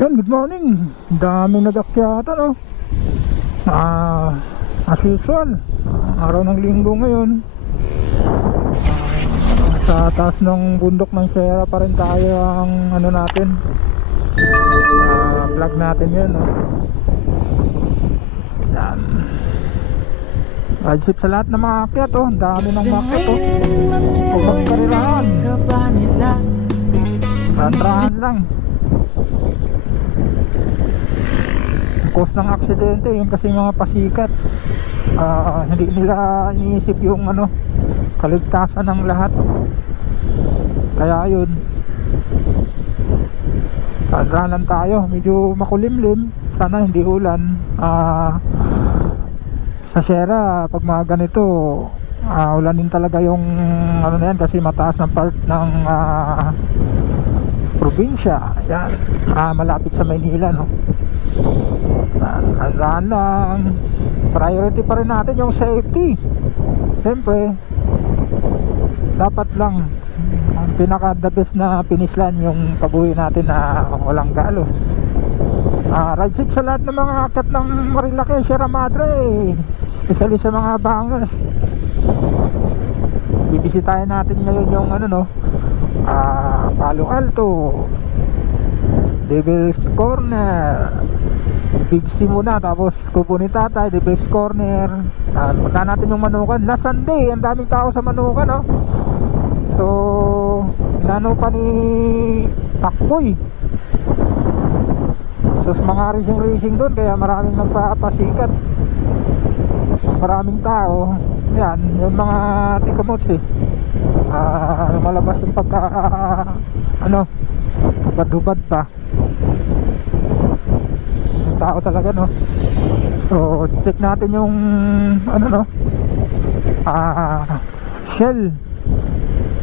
Yan, good morning. Daming nag-akyata, no? Ah, as usual, ah, araw ng linggo ngayon. Ah, sa taas ng bundok ng Sierra pa rin tayo ang ano natin. Ah, vlog natin yan, no? Yan. Ride sa lahat ng mga akyat, oh. Dami ng mga akyat, oh. Huwag karirahan. Rantrahan lang. Ang cause ng aksidente, yun kasi mga pasikat. Ah, hindi nila iniisip yung ano, kaligtasan ng lahat. Kaya yun. Rantrahan tayo. Medyo makulimlim. Sana hindi ulan. Ah, sa Sierra, pag mga ganito, ah, ulanin talaga yung ano na yan kasi mataas ng part ng ah, probinsya. Yan. Ah, malapit sa Maynila, no. Handaan lang. Priority pa rin natin yung safety. Siyempre, dapat lang ang pinaka the best na pinislan yung pabuhi natin na walang galos. Ah, ride safe sa lahat ng mga akat ng Marilake, Sierra Madre. Especially sa mga bangers. Bibisitahin natin ngayon yung ano no, ah, Palo Alto, Devil's Corner, Big C muna, tapos Kubo ni Tatay, Devil's Corner. Ah, punta natin yung Manukan. Last Sunday, ang daming tao sa Manukan, no? So, inano pa ni Takboy. So, mga racing-racing doon, kaya maraming nagpapasikat. Maraming tao. Yan, yung mga tikamots eh. Ah, lumalabas yung pagka, ano, hubad-hubad pa. Yung tao talaga, no? So, check natin yung, ano, no? Ah, shell.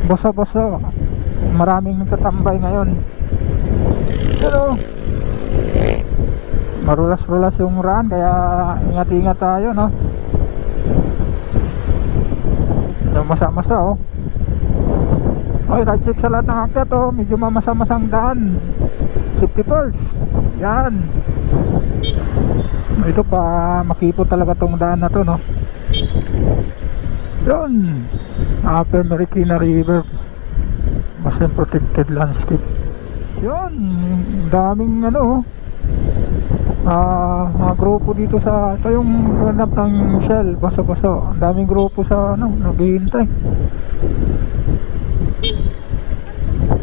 Bosa-bosa. Maraming nagtatambay ngayon. Pero, marulas-rulas yung raan, kaya ingat-ingat tayo, no? Yung masa-masa, oh. Okay, right check sa lahat ng akyat, oh. Medyo mamasa-masang daan. Safety first. Yan. Ito pa, makipo talaga tong daan na to, no? Yun. Upper Marikina River. Mas protected landscape. Yun. Daming, ano, mga grupo dito sa ito yung ganap ng Shell, basa-basa. Ang daming grupo sa ano, naghihintay.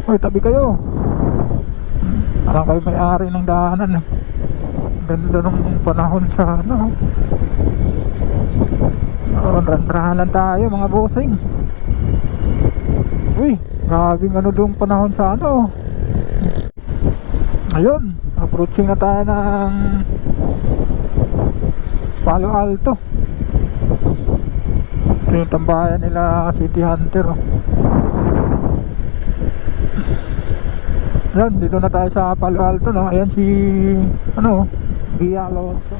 Hoy, tabi kayo. Parang kayo may-ari ng daanan. eh. Ganda ng panahon sa ano. Oh, randrahanan tayo mga bossing. Uy, grabing ano doong panahon sa ano. Ayun, approaching na tayo ng Palo Alto. Ito yung tambayan nila City Hunter. Oh. Yan, dito na tayo sa Palo Alto, no? Ayan si, ano, Via Alonso.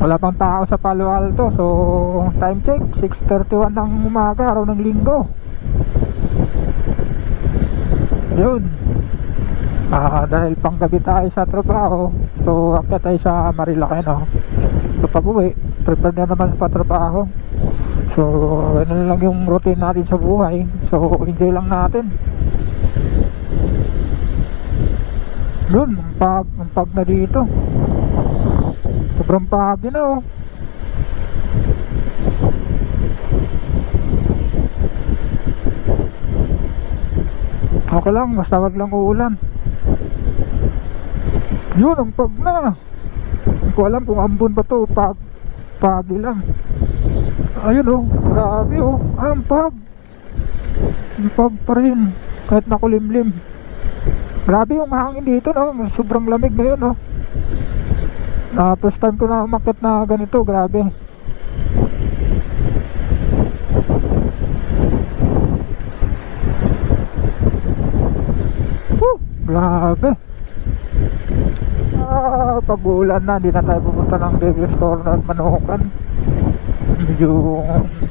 Wala pang tao sa Palo Alto, so time check, 6.31 ng umaga, araw ng linggo. Yun. Ah, dahil panggabi tayo sa trabaho, so akit tayo sa Marilake, no? So pag uwi, prepare na naman sa trabaho. So, na lang yung routine natin sa buhay. So, enjoy lang natin. Yun, ang pag, ang pag na dito. Sobrang pagi na oh. Okay lang, basta wag lang uulan. Yun, ang pag na. Hindi ko alam kung ambon ba to, pag, pagi lang. Ayun oh, grabe oh, ah, ang pag. Ang pag pa rin, kahit makulimlim. Grabe yung hangin dito no, sobrang lamig ngayon no. Na first time ko na umakyat na ganito, grabe. Woo, grabe. Ah, pag uulan na, hindi na tayo pupunta ng Devil's Corner Manukan. Medyo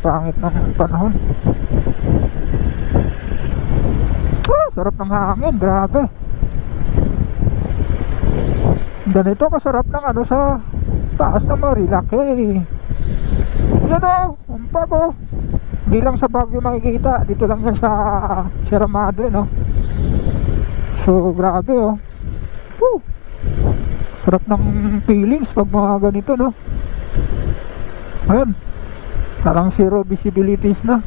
pangit ng panahon. Ah, sarap ng hangin, grabe. Ganito kasarap ng ano sa taas ng Marilake. Yan o, ang pago. Hindi lang sa Baguio makikita, dito lang yan sa Sierra Madre, no? So, grabe oh. Woo! Sarap ng feelings pag mga ganito, no? Ayan. Parang zero visibilities na.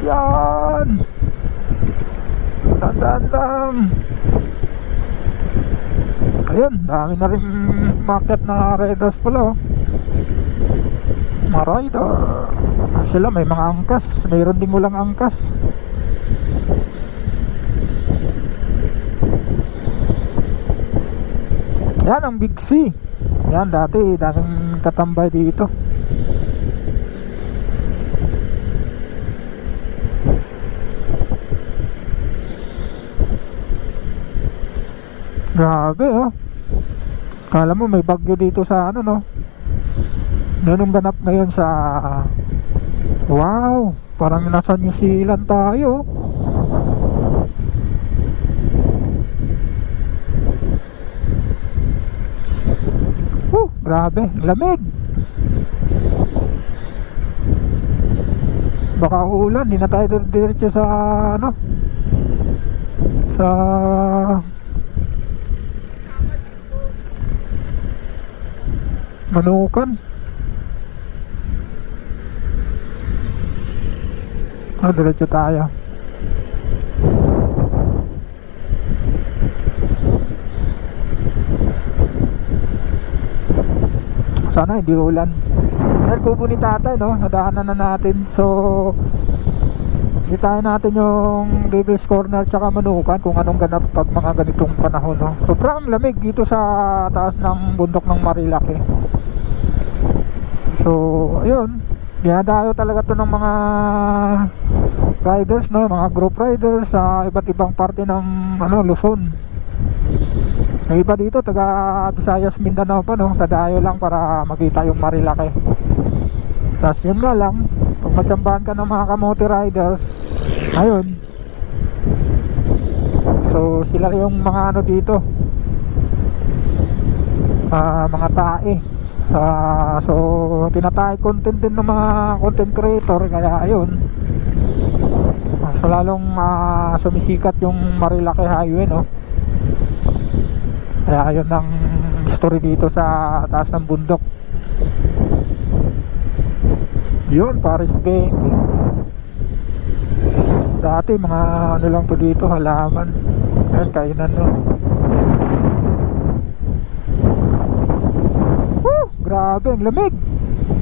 Ayan. Tandaan lang. Ayan, dami na rin market na riders pala, oh. Mga rider. Sila may mga angkas. Mayroon din walang angkas. Yan ang Big C. Yan dati daming katambay dito. Grabe oh. Kala mo may bagyo dito sa ano no. Ganun ganap ngayon sa Wow, parang nasa New Zealand tayo. Oh, grabe, lamig. Baka uulan, hindi na tayo diretso sa ano? Sa Manukan. Ah, diretso tayo. Sana hindi ulan. Yan kubo ni tatay, no? Nadaanan na natin. So, Bisitahin natin yung Devil's Corner tsaka Manukan kung anong ganap pag mga ganitong panahon no. Sobrang lamig dito sa taas ng bundok ng Marilake. So, ayun. Dinadayo talaga to ng mga riders no, mga group riders sa iba't ibang parte ng ano Luzon. May iba dito taga Visayas Mindanao pa no, tadayo lang para makita yung Marilake. Tapos yun nga lang, pag matsambahan ka ng mga kamote riders, ayun. So sila yung mga ano dito, ah mga tae. Sa, so tinatay content din ng mga content creator, kaya ayun. So lalong ah, sumisikat yung Marilake Highway no. Kaya ayun ang story dito sa taas ng bundok. Yun, Paris Banking. Dati mga ano lang to dito, halaman. Ayan, kainan no. Woo! Grabe, ang lamig.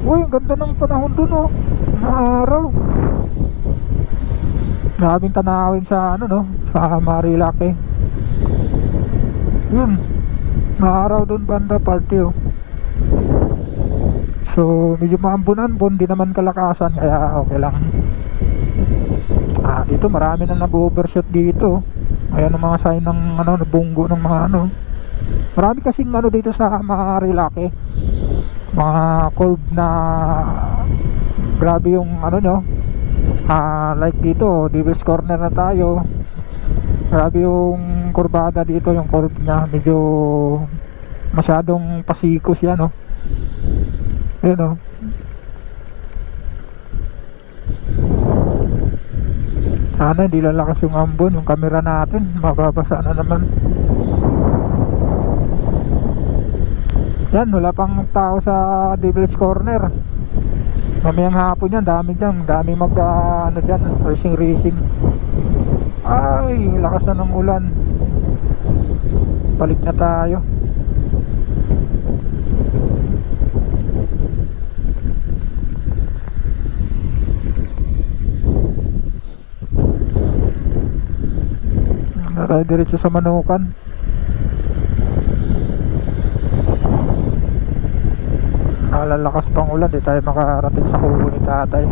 Uy, ang ganda ng panahon dun oh. Mga araw. Grabing tanawin sa ano no, sa Marilake. Yun. Mga araw dun banda party oh. So, medyo maambunan-ambon, di naman kalakasan, kaya okay lang. Ah, dito marami na nag-overshoot dito. Ayan ang mga sign ng ano, nabunggo ng mga ano. Marami kasing ano dito sa mga Rilake. Mga curve na grabe yung ano nyo. Ah, like dito, Devil's Corner na tayo. Grabe yung kurbada dito, yung curve niya. Medyo masyadong pasikos yan, no. Ayun o. Sana hindi lalakas yung ambon, yung camera natin, mababasa na naman. Yan, wala pang tao sa Devil's Corner. Mamayang hapon yan, dami dyan, dami mag, ah, ano dyan, racing racing. Ay, lakas na ng ulan. Balik na tayo. Tayo diretso sa Manukan. Nalalakas pang ulan, di tayo makarating sa kubo ni tatay.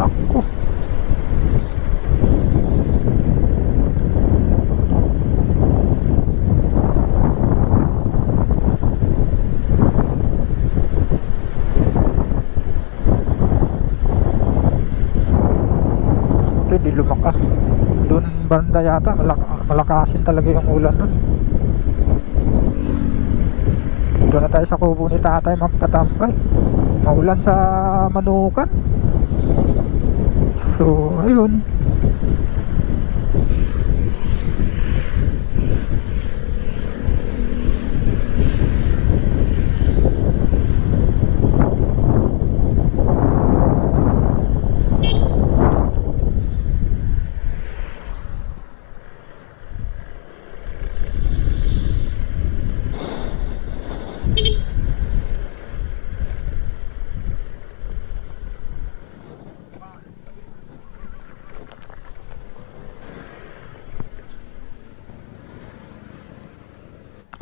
Naku. malakas doon banda yata malak malakasin talaga yung ulan doon doon na tayo sa kubo ni tatay magtatambay. Maulan sa manukan. So ayun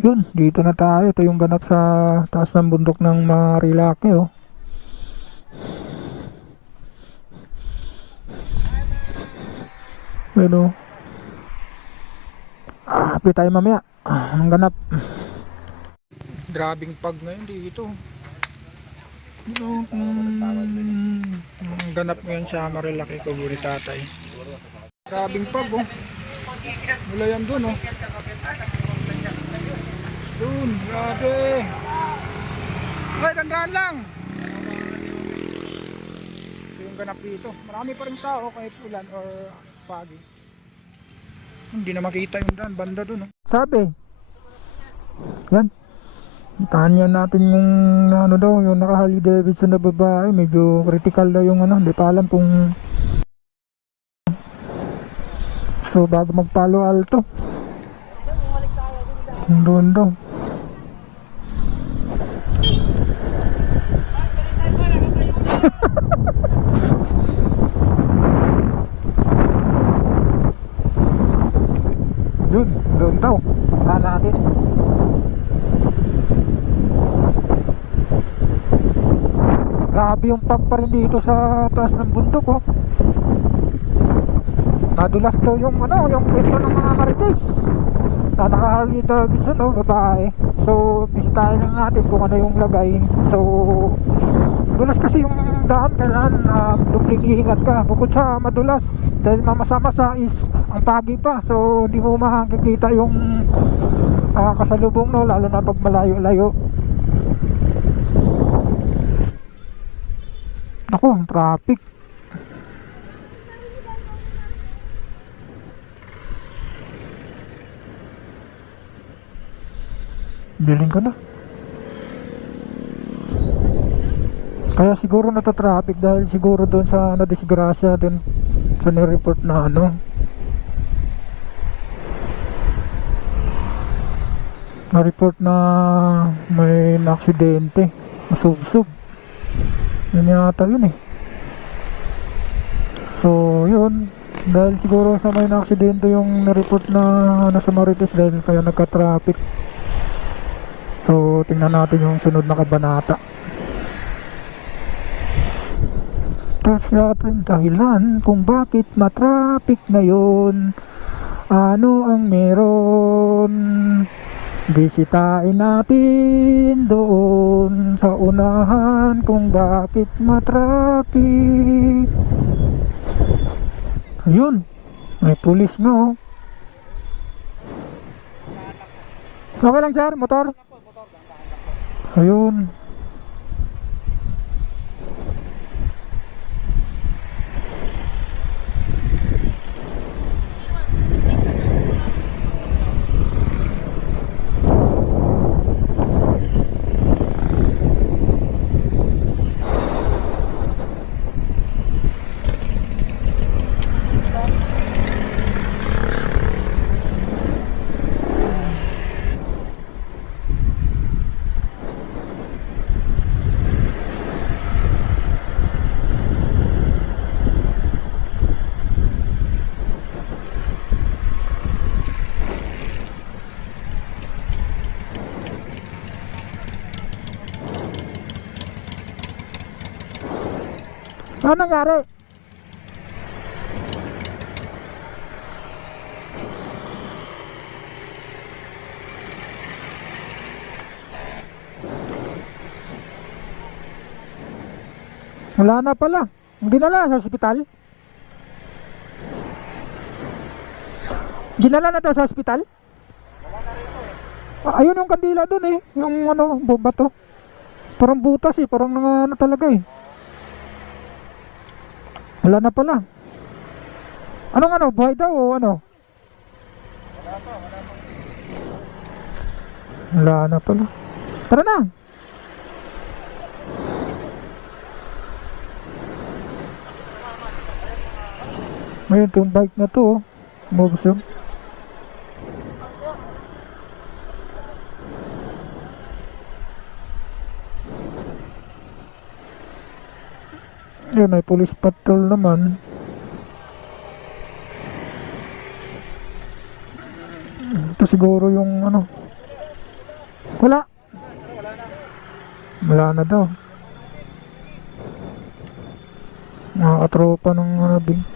Yun, dito na tayo. Ito yung ganap sa taas ng bundok ng Marilake, oh. Pero, ah, happy tayo mamaya. Ah, ganap? Grabing pag ngayon dito. Yung, mm, ang ganap ngayon sa Marilake ni tatay. Grabing pag, oh. Mula yan dun, oh. Dun, grabe. Hoy, dandaan lang. Ito yung ganap dito. Marami pa rin tao kahit ulan or pagi. Hindi na makita yung daan, banda dun. Oh. Sabi. Yan. Tahan natin yung ano daw, yung naka Harley Davidson na babae. Medyo critical daw yung ano. Hindi pa alam kung So bago magpalo alto. Doon daw. Yun, doon daw. Punta natin. Grabe yung pag dito sa taas ng bundok oh. Nadulas daw yung ano, yung kwento ng mga marites. Na naka Harley Davidson babae. So, bisitahin lang natin kung ano yung lagay. So, dulas kasi yung daan kailangan dubling iingat ka. Bukod sa madulas, dahil mamasa-masa is ang pagi pa. So, hindi mo makikita yung ah, kasalubong no, lalo na pag malayo-layo. Ako, ang traffic. Biling ka na. Kaya siguro natatraffic dahil siguro doon sa nadisgrasya din sa nireport na ano. Na-report na may na-aksidente. Masubsob. Yun yata yun eh. So, yun. Dahil siguro sa may na-aksidente yung na-report na nasa Marites dahil kaya nagka-traffic. So, tingnan natin yung sunod na kabanata. Tapos natin dahilan kung bakit matraffic ngayon. Ano ang meron? Bisitahin natin doon sa unahan kung bakit matraffic. Ayun, may pulis nga oh. Okay lang sir, motor? Ayun. Ano nangyari? Wala na pala. Lang sa ospital. Ginala na daw sa ospital? Ah, ayun yung kandila dun eh. Yung ano, bu- bato. Parang butas eh. Parang nang ano talaga eh. Wala na pala. Anong ano? Buhay daw o ano? Wala na pala. Tara na! Ngayon itong bike na to oh. Mobsog. Yan, may police patrol naman. Ito siguro yung ano. Wala. Wala na daw. Mga katropa ng ano din.